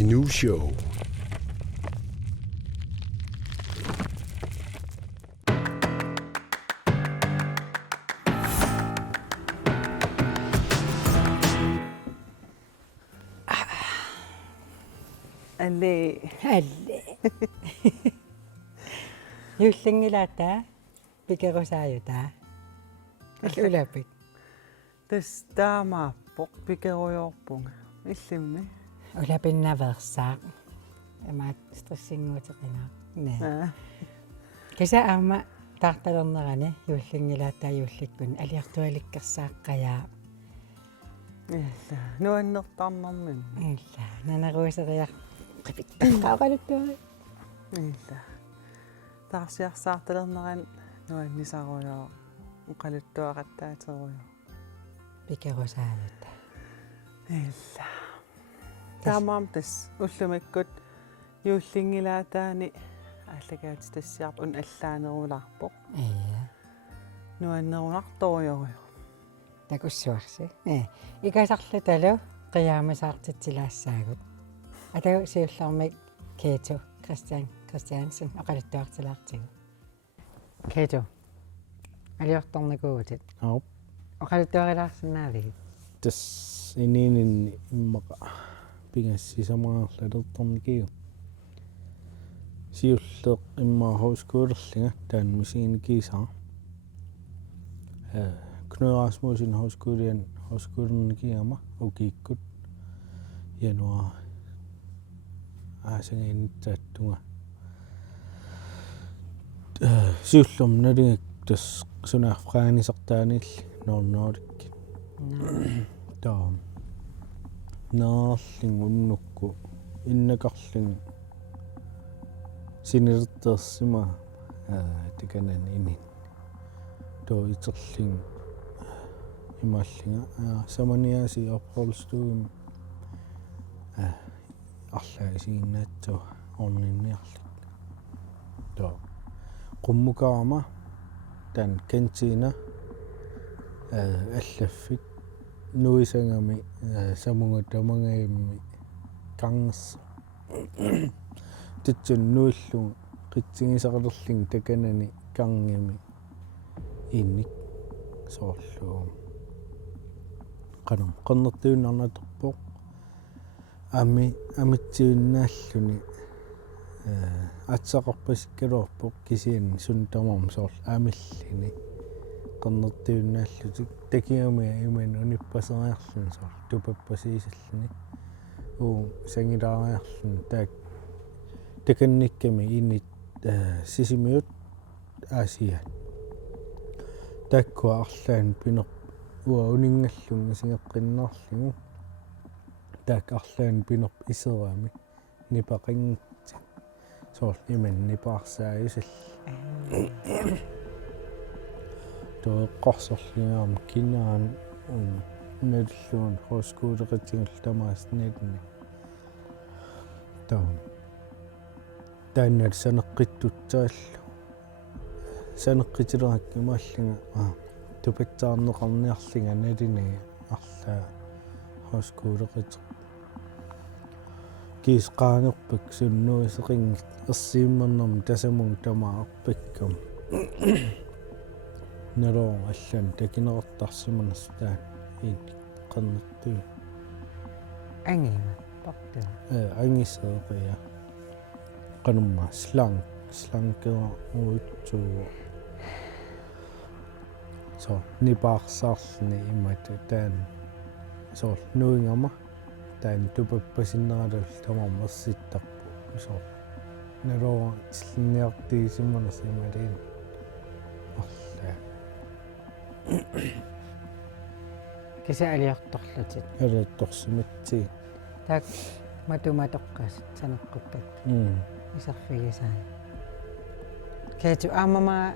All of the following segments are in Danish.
Inuushow. Alle. Юллингилаатаа пикерусааютаа аллулаппик Тэс таамааппоқ пикеруйорпунга иллимми улапиннаверсаа амаат стрессингуутеқинаа наа киса аама таарталернерани юллингилаатаа юлликкун алиартуаликкерсааққаyaa илла нуаннертарнэрмин илла нанеруисериар қипиттаққаақалуттуа илла таарсиарсаарталернеран нуаннисаруйоо уқалуттуақаттаатеруйоо пикерусааюта илла таамаам тас уллумиккут юллингилаатаани ааллакаатитассиақ ун аллаанерулаарпоқ нуаннерунарторуйоо такуссуарси икасарлуталу қиаамасаартитсилаассаагут атагу сиуллармик Keto Christiansen оқалуттуартилаартигу Keto алиорторникуугутит ау оқалуттуарилаарсинаавигит тас ининин иммаqa пигассисамаарлалерторникиу сиуллеқ иммаа хоускуулерлинга таан мисииникисаа Lynge-Rasmussen houskuulernikigama ukiikkut januar aasangainnitsaattunga siullum naligak tas sunaarfraanisertaanilli noornoolikki taam naarling unnukku innakarling sinilterssima tikanan inin too iterling ималлинга саманиаси апполстуум арлаасигиннаатсу орнинниарлу то qummukaama tan kantина аллаффик нуисангами самунга тамангаимми канс титсун нуиллу qitsинgisaqerlerling takanani kangimi инник соорлуу qanum qannertuunarnaterpoq амитсиуннааллуни атсақарпассиккалуарпоқ кисиан сунтамарм соорл амиллини qannertuunnaallutик такиумиа иман униппасериарлун соорл тупаппасиисаллуни уу сангилаариарлун таак таканникками инит сисимиут аасиа таккуа арлаан пинер уа унингаллун сингеққиннаарлугу таак арлаан пинер исераами нипақингти соорл иман нипаарсааюсал тоо қорсорлигаам кинаан наллуун хоскуулеқатигул тамааснеетни тоо тааннал санеққиттутсааллу санеққитилеракки мааллинга тупатсаарнеқарниарлинга налини арлаа хоскуулеқит кисқаангерпак суннуисеқингит ерсииммернэрми тасамун тамаарпаккум нэроо аллан такинеқартарсиманерстаа ин қаннертуу ангима порту ангисеэқиа qanumma slankeer uittuu so nipaarsaarluni imata taan so nuingama taan tupappasinneralul tamarmersittaqpu so naloo sliniartiisimmanersimalin arla киса алиарторлутит алаатторсиматсиг таак матуматоққасит санеққуппат исарфигисаа Keto аамама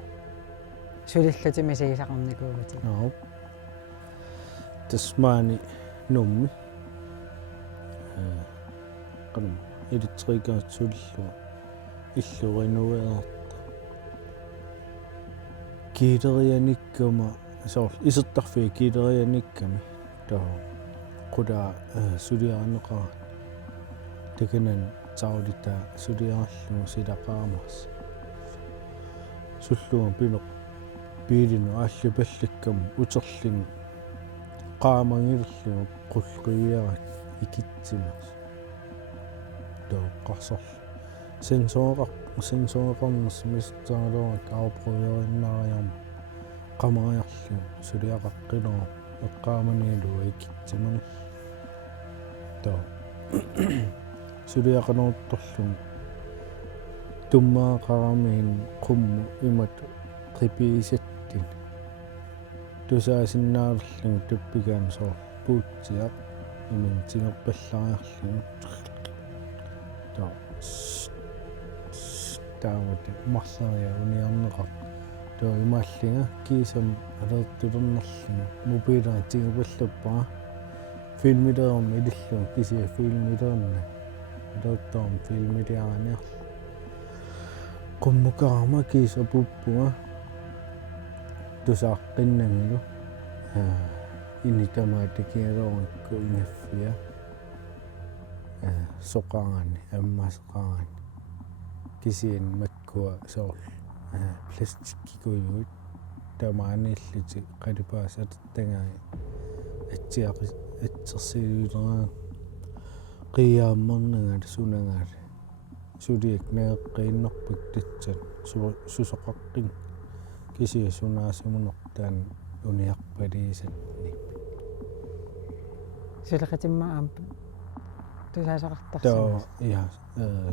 сулиллутимисигисақарникуугути аа тасмаани нумми qanum илитсерикаатсуллу иллуринуеэрта килерианиккама соорл исертарфи килерианикками таа qula сулиаанеқара takanan taulita suliarallu silaqaamars sulluga pineq piilinu ааллупаллаккам утерлин qaamangillerlu qulqiviarat ikitsimers toqqarsor sensoreqarners mistaaluarak aapruyorinnaariarma qamariarlu suliaqaqqilera eqqaamanilu ikitsimani to suliaqaneruttorlum tummaaqaramiin qummu imat qipiisattin tusaasinnaarlung tuppigaan soor puutsiaq imin tingerpallariarlung to taamut marlaria uniarneqar to imaallinga kiisam alertulernerlung mobiilaa tingerpallappaa filmilerum ilillung kisia filmileerna alertorum filmiliaaniarl qummukaarma kiisapuppuga tusaaqqinnagilu initamaatakialorikku ingaffia soqaani ammaseqaani kisien makkua soor plastikkikuyuit tamaaniilliti qalipaas atertangai atsersiluuleraa qiyaammernagal sunangal suliak naeqqiinnerpik tatsan susoqaqqin kisia sunaasumunertaan uniarpaliisatni suleqatimmaam tusaasaqartarsimas too ja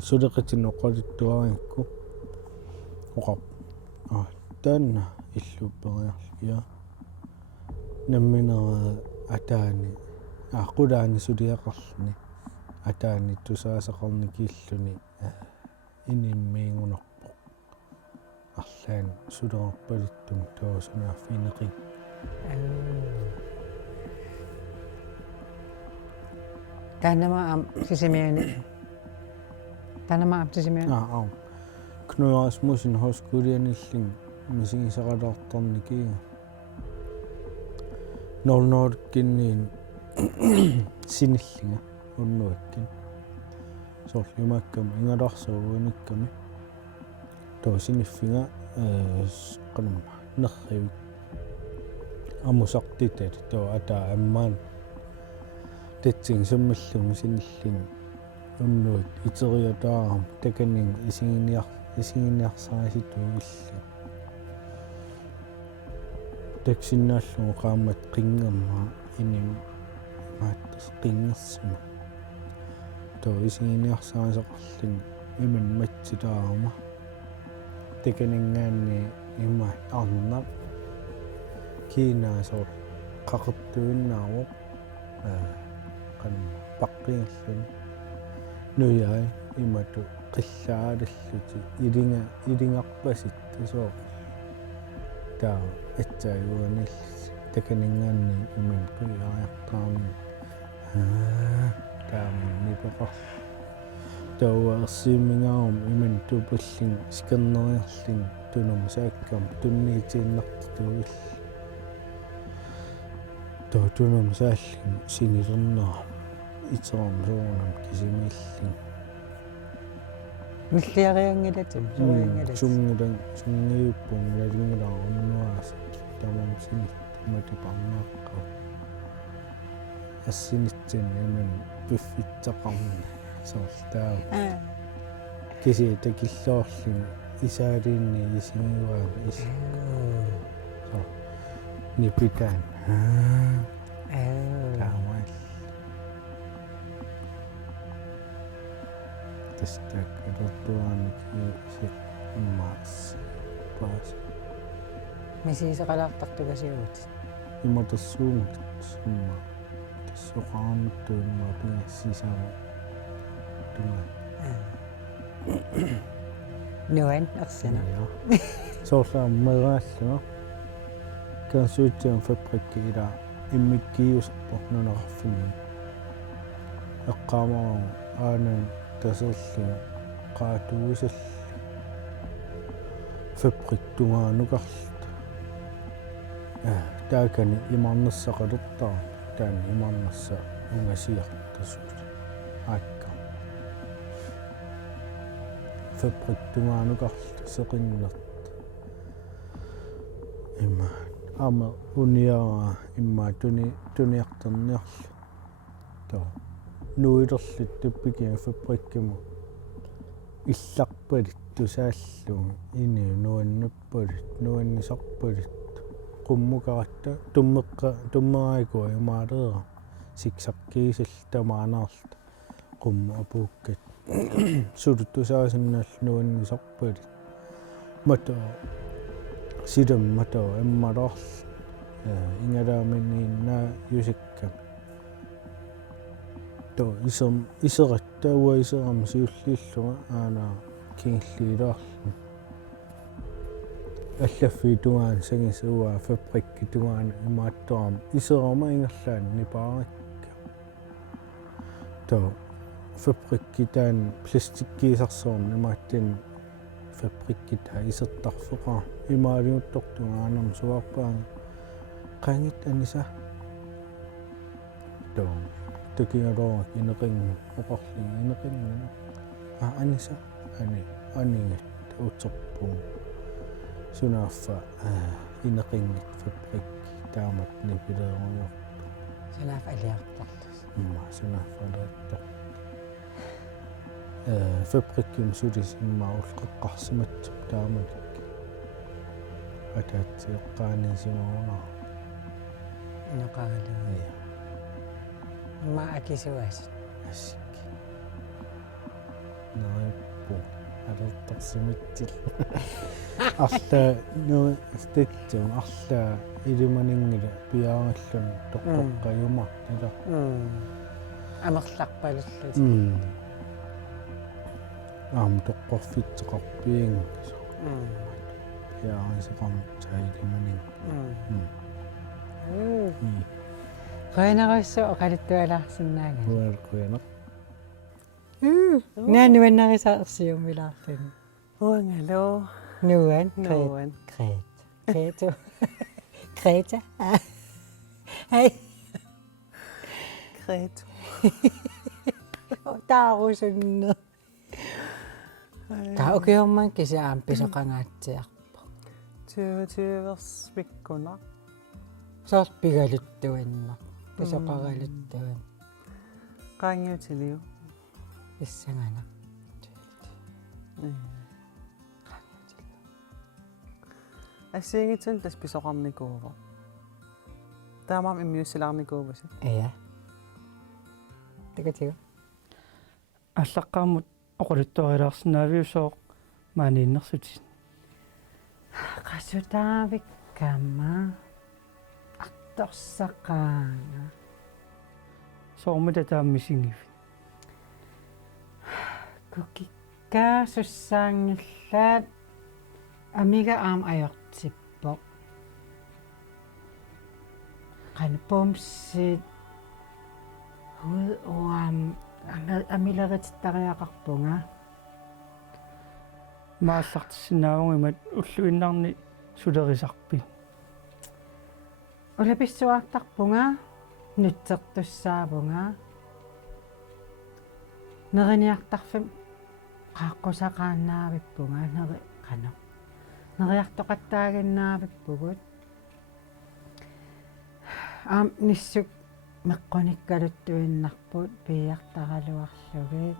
suleqatinnoqqalittuariakku oqap taanna illuupperiarlu ja namminera ataani aqulaani suliaqarluni ataani tusaasaqarnikiilluni inimmiingunerpoq arlaan sulerpalittum toosunaaffineqi Tanamaam sisimiani Inuk Ostermann hoskulianilling misigisaqalaartarnikiga nornorkinniin sinillinga unnuakkin soorlimakkam ingalarsuuguunikkami toosiniffiga qanumma nerrivik amusartitali too ataa ammaan tatsing sammallung sinillin unnuak iteriataaram takanin isinginiarsaasituugilli taksinnaallungu qaammat qingammaa inim maattas qingersuma too isinginiarsaaseqarlin iman matsilaaruma takaningaanni immaat arnaq kiinaasoor qaqertuinnaaruq qan paqqiallun nuyai imatu qillaallalluti ilingarpasit tasoo taa atsaayuanillis takaningaanni iman qiyaariartaarni taamannipeqar taua ersiimingaarum iman tupallin skanneriarlin tunum saakkam tunniitiinnartituugill too tunum saallin sinilerneram iteram soornam kisimiillin Milliariangilatim sungilan sungiippung lalingilaarunnuaasik tamam sinit matiparnaaqqa assinitsin iman piffitsaqarna soortaav kisi takilloorlin isaaliinni isingiuaam so nipitaan taamal tastak alertuaaniki immaas paas misiisaqalaartartukasiuut imatassuungut imma tassuqaarnuttuimma pingassisaama tuma nuan ersana soorlaam magaalluma kansuutian fabrikki ila immikkiusappo nunaqarfimmi eqqaamaru aanan taserlin qaatuusalli fabrik tungaanukarlut taakani imarnersaaqalertaa taani imarnersa ungasiartasut aakkam fabrik tungaanukart seqinnert imma ama uniara imma tuniarterniarlu to nuilerlit tuppikia fabrikkimu илларпалит тусааллуг ини нуаннаппалит нуаннисарпалит qummukaratта tummeraiku имаалера сиксаркиисал тамаанаарт qummu апууккат сулуттусаасиннал нуаннисарпалит мато сидам мато эммалаарл ингалааминниинна юсикка то исератта уа исерам сиуллииллуга аана кингиллиилаарлу аллаффи тугаан сангис уа фабрикки тугаан имаатторам исерама ингерлаан нипааракка то фабрикки таан пластиккиисарсуорн имааттин фабрикки таа исертарфеqa имаалиуттортугаанам суарпаан qangit аниса то тукиалоо инеқин оқарлин инеқингана аниса анигат утерпу сунааффа инеқингит фабрик таамат нипилееруйор Sunaaf aliartarlus. сунаффалеэртор фабрикким сулис иммауллеққарсиматсуп таамалик атаатсиэққааниисимаруна Nuqagalua. Ma aqqusaartakkat. ассик наиппу алертарсиматсил арла ну стэтсум арла илиманингила пиаараллун тоққоққаюма ила Amerlarpalullut. аам тоққорфитсеқарпиин пиаарисеқарм таилиманин Qoinaruissu oqalittualaarsinnaanga. хуалкуяна Naanuannarisaarsiumilaarlun. Uangaloo. Nuan. Nuan. Kretu. Kreta. Hej. Kretu. Taarusunne. Taukiumman kisiaam pisoqangaatsiarpa. 20 mikkuner. Sort pigaluttuanna. Pisoqagaluttuan. Qaangiutiliu. Issangana. Ассингитсун тас писоқарникуува. Таамаам иммиуссилаарникуувasi. Ja. Тикатига. аллаққармут оқулуттуарилаарсинаавиусоо мааниннэрсутин Qasutaavikkama. Artorsaqaanga. соормута тааммисингиф Kukikka sussaangillaat amiga aam ajortippo. Qanpumsit hud oam amileritariaqarpunga. мааллартиссинаагунгимат уллуиннарни сулерисарпи Ulapissuartarpunga nutsertussaavunga. Neriniartarfim aqqusaaqaannaavippunga neri qano. Neriartoqattaaginnaavippugut. Nissuk meqqonikkaluttuinnarput piiartaraluarlugit.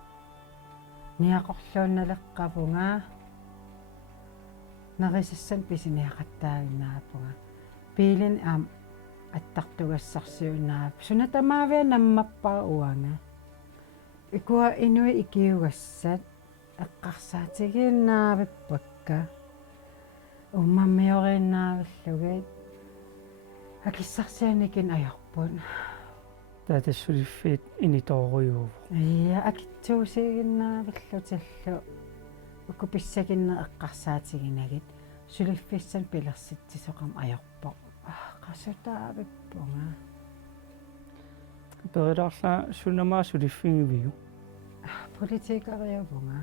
Niaqorluunnaleqqapunga. Nerisassan pisiniaqattaaginnaappunga. Piilin attartugassarsiunnaap. Sunatamaavia nammappaa uanga. Ikua inui ikiugassat eqqarsaatigiinnaavippakka. Ummammioriinnaavillugit. Akissarsianikin ajorpun. таатассулиффиит инитооруйуу Iya akitsuusiginnaavillutillu. Ukupissagинне eqqarsaatiginagit. Suliffissan pilersitsisoqam ajorpoq. Qasutaavippunga. перилаарлаа сунамаа сулиффингивиу Politikariuvunga.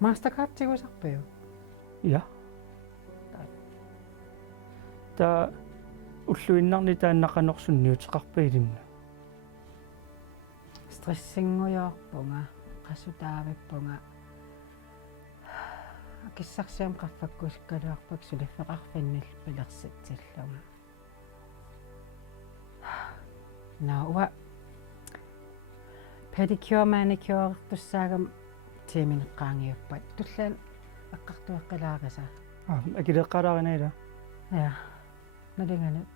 Mastercard-tигусарпиу. я та уллуиннарни тааннақанерсунниутеқарпаилинна Stressinguyorpunga. Qasutaavippunga. акиссарсиам qaffakkuskkaluarpak suliffeqarfinnil pilersitsillunga науа pedicure manicure туссаагам тиминеққаангиуппат туллаан аққартуэққилаараса акилеққалааринайла я налингана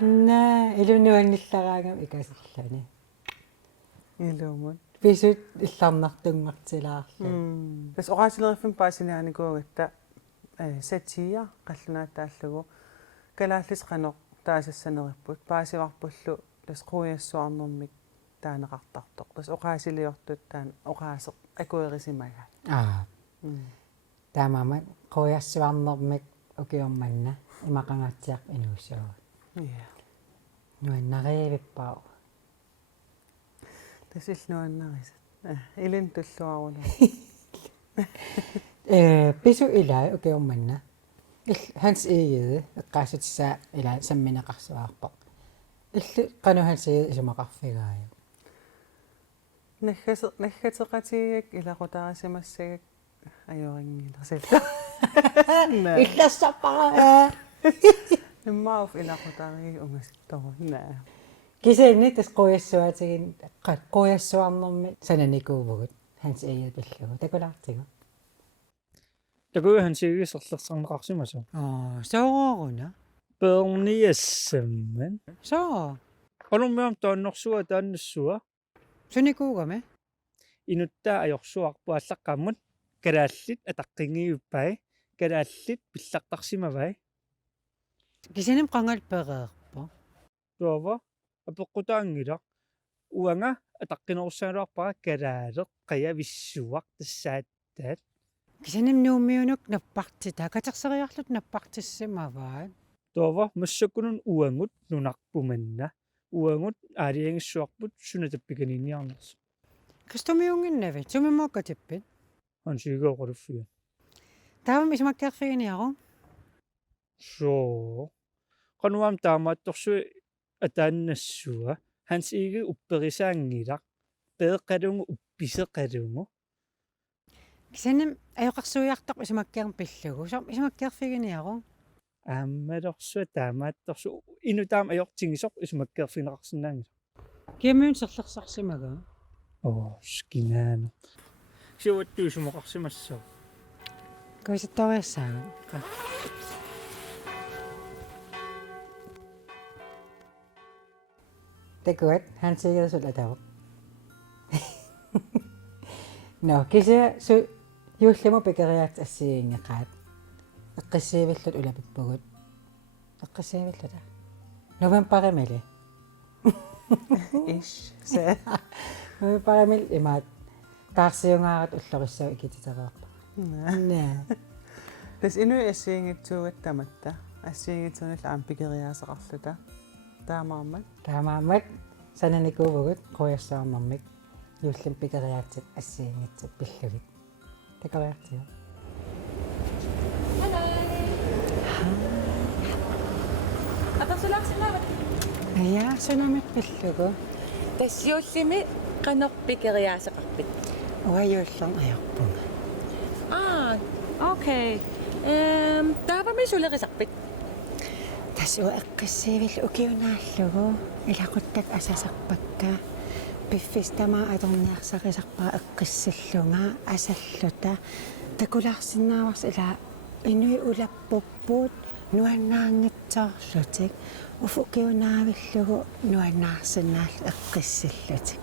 на илунуангиллараангам икасиллани илуумут писут илларнартунгартилаарлу тас орасилериффин паасинааникуугатта сатия қаллунааттааллугу калааллис қанеқ таасассанериппут паасиварпуллу тас қуяссуарнэрмик таанеқартартоқ тас оқаасилиортут таан оқаасеқ акуерисимага таамаамат қуяссуарнэрмик укиорманна имақангаатсиақ Inuushow нуаннаривиппаа тасиллуаннарисат илин туллуарула пису илаа укиорманна Hans Egede eqqaasutsaa ila sammineqarsuaarpoq illu qanu Hans Egede isumaqarfigaaju наггатеқатигик илақутаарисимассагак ajoriнгилерсилла иллассаппара иммаав илақутаариги унгастору наа кисаинни тас қуяссуатигин қуяссуарнэрми сананикуувгут Hans Egede пиллугу такулаартигу такуи хансигисерлерсарнеқарсимасу соорууруна перниассамман соо олуммиам тааннэрсуа тааннассуа суникуугаме инуттаа ajorsuarpu аллаққаммут калааллит атаққингиуппай калааллит пиллартарсимавай кисаним қангал переерпо туава апеққутаангила уанга атаққинерусаалуарпара калаалеқ қаявиссуақ тассааттаат кисаним нуумиунук наппартита катерсериарлут наппартиссимаваа туава массаккунун уангут нунарпуманна уангут аалиангиссуарпут сунатаппиканиниарнерс кристомиунгиннави тумимооккатиппит хансигеоқулуффига таавам исмаккеерфигиниару so qannuam taamaattorsui ataannassua hans ige upperisaangilaq peeqqalungu uppiseqalungu кисаним аёқарсуиартоқ исмаккеерм пиллугу соо исмаккеерфигиниару ааммалорсуа таамаатторсу инутаам аёртингисоқ исмаккеерфинеқарсинаанги киамиун серлерсарсимага скинаана сиуатту исумоқарсимассаа кайсатториассаага такуат хансигерсулатава но кисе су юуллама пекериаат ассигингеқаат эққиссиивиллут улапиппугут эққиссиивиллута новембаремали иш се новембаремил имаат таарсиунгаарат уллориссаа икититереерпа наа тас инуи ассиингитсуугаттаматта ассиингитсунил аам пикериаасеқарлута таамаамат сананикуувгут қуяссаарнэрмик юуллим пикериаатсит ассиингитсут пиллугит такариартиа атасулаарсинават ая санамит пиллугу тассиуллими канерпикериаасеқарпит уаюуллерн аярпунга окей таавами сулерисарпит тасу эққиссиивил укиунааллугу илақуттак асасарпакка пиффистама аторниарсарисарпаа эққиссиллунга асаллута такулаарсинааварс ила инуи улаппуппуут нуаннаангитсоорлутик уфукиунаавиллугу нуаннаарсинаал эққиссиллутик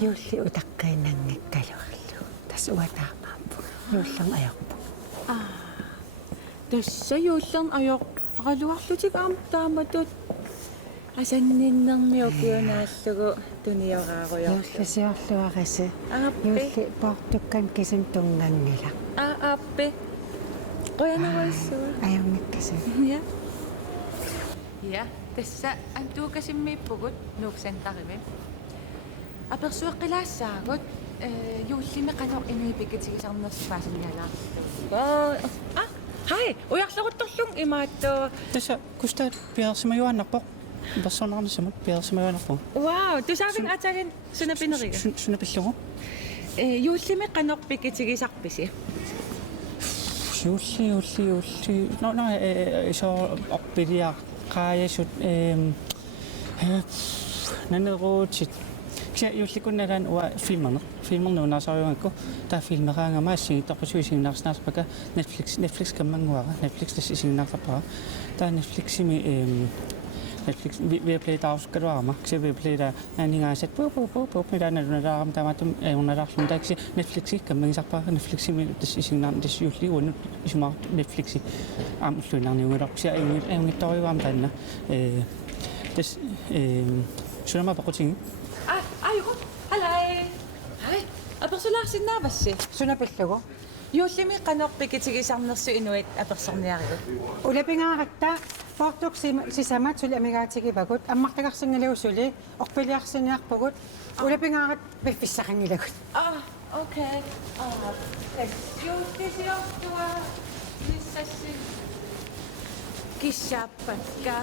юулли утаққиинангаккалуарлу тас уатаамааппу юуллерн аярпу тасса юуллерн аёрпаралуарлутик аам тааматут асанниннэрми укиунааллугу туниорааруйор юуллисиорлуараси ааппи юулли портуккан кисим тунгангила ааппи qoyanavassua аярниккаси ja tassa antuukasиммииппугут нууксантарими аперсуэққилаассаагут юуллими qanor инуипиккатигисарнерсимаасинниалаарлу хай уярлерутторлун имааттоо таса кустаат пиарсима юаннарпоқ Personarne samut piarsimaganarpu. Wow, tusavin atagan sunapineriga. Sunapillugu. Yuullimi qanorpikitigisarpisi. Julli. No, så oppidia qaayasut naneruutit. Ksia jullikunnalan uа filmernuunaasaruangakku taa filmeraangama assingittoqqusuisinnaarsinaarsapaka Netflix kammanguara Netflix tassisinnaarlapara taa Netfliximi Netflix Viaplay tauskkaluarama ksia Viaplay ta aningaasat midaanalunalaaram taamatum unalaarlum taksi Netflixi kammangisarpara Netfliximi tassisinnaarni tassiulliuannut isumaar Netflixi aamulluinarniungalor ksia aungittoriuaam taanna tas sunama paqutingi Aiku, halai. Hai, apersulaarsinaavassi. Sunapillugu. Yuullimi qanorpikitigisarnersu inuit apersorniarigut. Ulapingaaqatta portuk sisamat suli amigaatigivagut ammartagarsingaluusuli orpiliarsiniarpugut ulapingaaqat piffissaqangilagut. Okay. Yuullisiortua nissassi. Kissaappatka.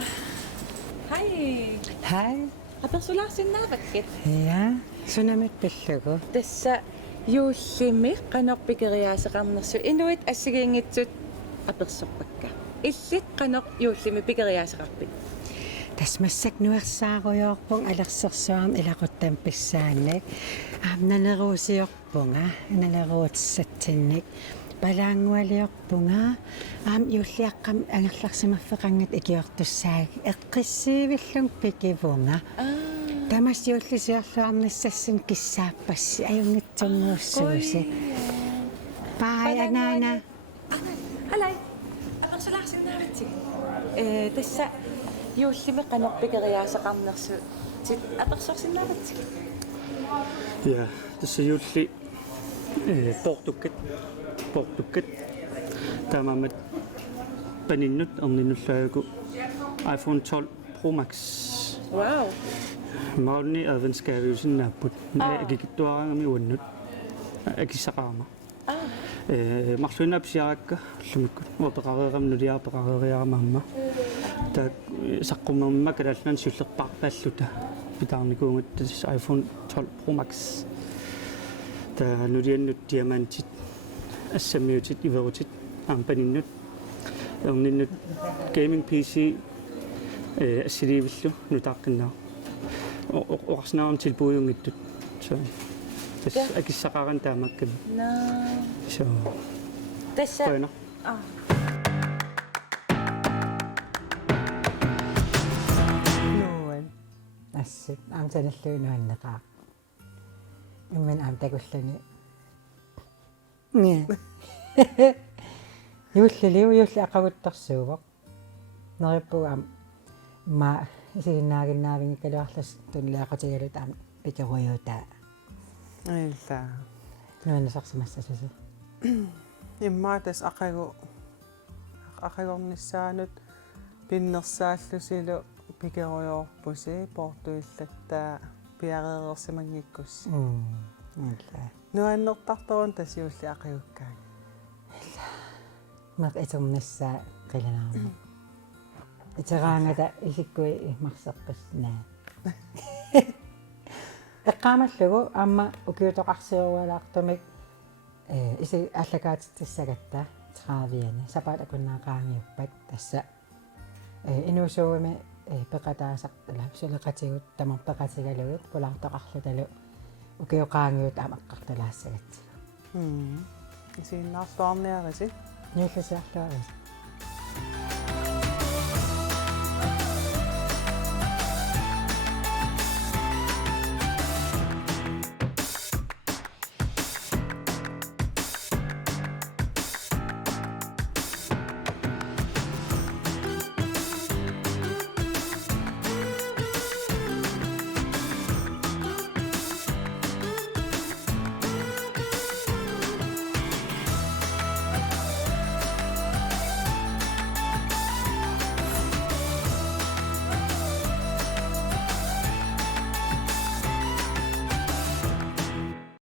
Hai. Apersulaarsinaavakkit. Ja, sunamit pillugu. Tässä yuullimi qanorpikeriaaseqarnersu inuit assigiingitsut apersorpakka. Illit qanor yuullimi pikeriaaseqarpit. Tasmassak nuersaaruyorpung alersersuarn ilaquttam pissaannik. Naneruusiorpunga, naneruutissatsinnik. Palaangualiorpunga yuulliaqqam angerlarsimaffeqangat ikiortussaag eqqissivillung pikivunga. Tamas yuullisiorluarnissassin kissaapassi ajungitsunguussuusi. Pai anaana. Halai. Apersulaarsinaavitsi. Tässä yuullimi qanorpikeriaaseqarnersu tit apersorsinnaavitsi. Ja, tässä julli portukkat taamammat paninnut orninnullaagu iPhone 12 Pro Max. Wow. Mauni adventskaaviusinnaaput agigittuarangami uannut akissaqaarma. Marluinaapsiarakka llumikkut uopeqareeramnuliarpeqareeriaramamma taa saqqummermimma kalallan sullerparpaalluta pitaarnikuungut tas iPhone 12 Pro Max taa nuliannut diamantit assamiutit iverutit ampaninnut orninnut gaming PC assiliivillu nutaaqqinnaa oqarsinaarum tilpuuyungittut so tas akissaqaran taamakkami so Tässä qoina Nuun. Assit amsanalluunuanneqaa. Imman amtakullani. Nge. Yuulliliu aqaguttarsuuvoq. Nerippugaam ma isiginnaaginaavingikaluarlas tunliaqatigalut aam pikeruiutaa. Illa. Nuannasarsimassasusu. Immaatas aqagornissaanut pinnersaallusilu pikeruyorpusi portuillattaa piareerersimangikkus. Illa. Nuannertartorun tasiulli aqagukkaag. Maq itumnissaa qilanaarma. Iteraangata isikkui ihmarseqqisnaa. Eqqaamallugu aamma ukiutoqarsiurualaartumik isi aallakaatitassiaqatta 30 sapalakunnaaqaangiuppat tassa inuussuumi peqataasartala suleqatigut tamar peqatigalugut pulaartoqarlutalu ukiuqaangiut aamaqqartalaassagatti. Isiinnaarluarniarisi Nuullisiarluaris.